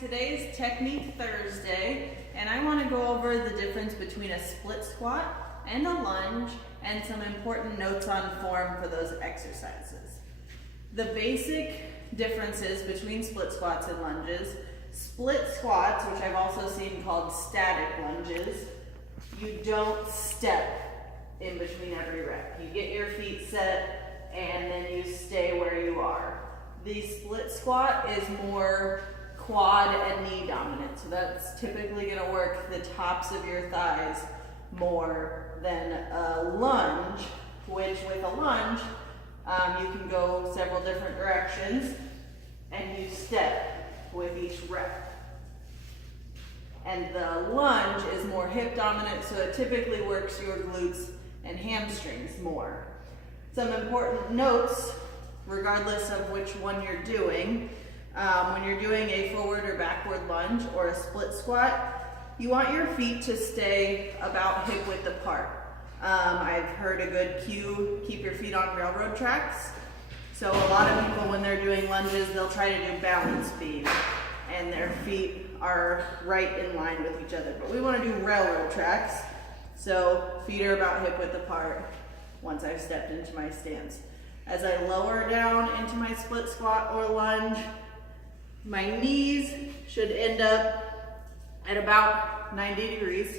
Today's Technique Thursday, and I want to go over the difference between a split squat and a lunge and some important notes on form for those exercises. The basic differences between split squats and lunges: split squats, which I've also seen called static lunges, you don't step in between every rep. You get your feet set and then you stay where you are. The split squat is more quad and knee dominant, so that's typically going to work the tops of your thighs more than a lunge, which with a lunge you can go several different directions and you step with each rep. And the lunge is more hip dominant, so it typically works your glutes and hamstrings more. Some important notes, regardless of which one you're doing. When you're doing a forward or backward lunge or a split squat, you want your feet to stay about hip width apart. I've heard a good cue: keep your feet on railroad tracks. So a lot of people, when they're doing lunges, they'll try to do balance beam and their feet are right in line with each other. But we want to do railroad tracks, so feet are about hip width apart once I've stepped into my stance. As I lower down into my split squat or lunge, my knees should end up at about 90 degrees.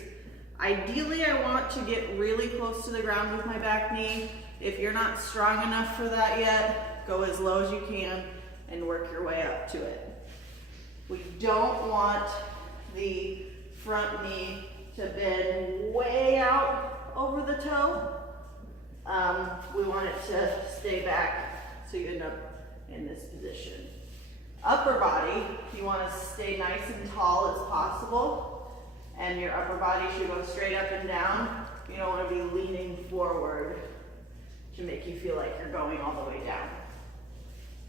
Ideally, I want to get really close to the ground with my back knee. If you're not strong enough for that yet, go as low as you can and work your way up to it. We don't want the front knee to bend way out over the toe. We want it to stay back so you end up in this position. Upper body, you want to stay nice and tall as possible, and your upper body should go straight up and down. You don't want to be leaning forward to make you feel like you're going all the way down.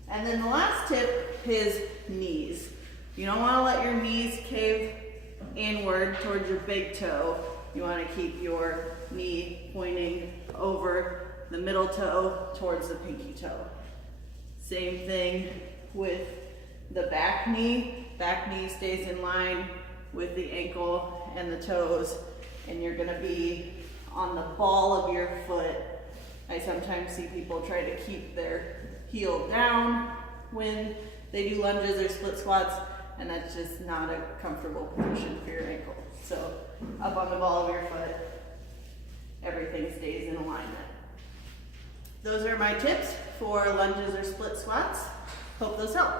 And then the last tip is knees. You don't want to let your knees cave inward towards your big toe. You want to keep your knee pointing over the middle toe towards the pinky toe. Same thing with the back knee. Back knee stays in line with the ankle and the toes, and you're going to be on the ball of your foot. I sometimes see people try to keep their heel down when they do lunges or split squats, and that's just not a comfortable position for your ankle. So up on the ball of your foot, everything stays in alignment. Those are my tips for lunges or split squats. Hope those help.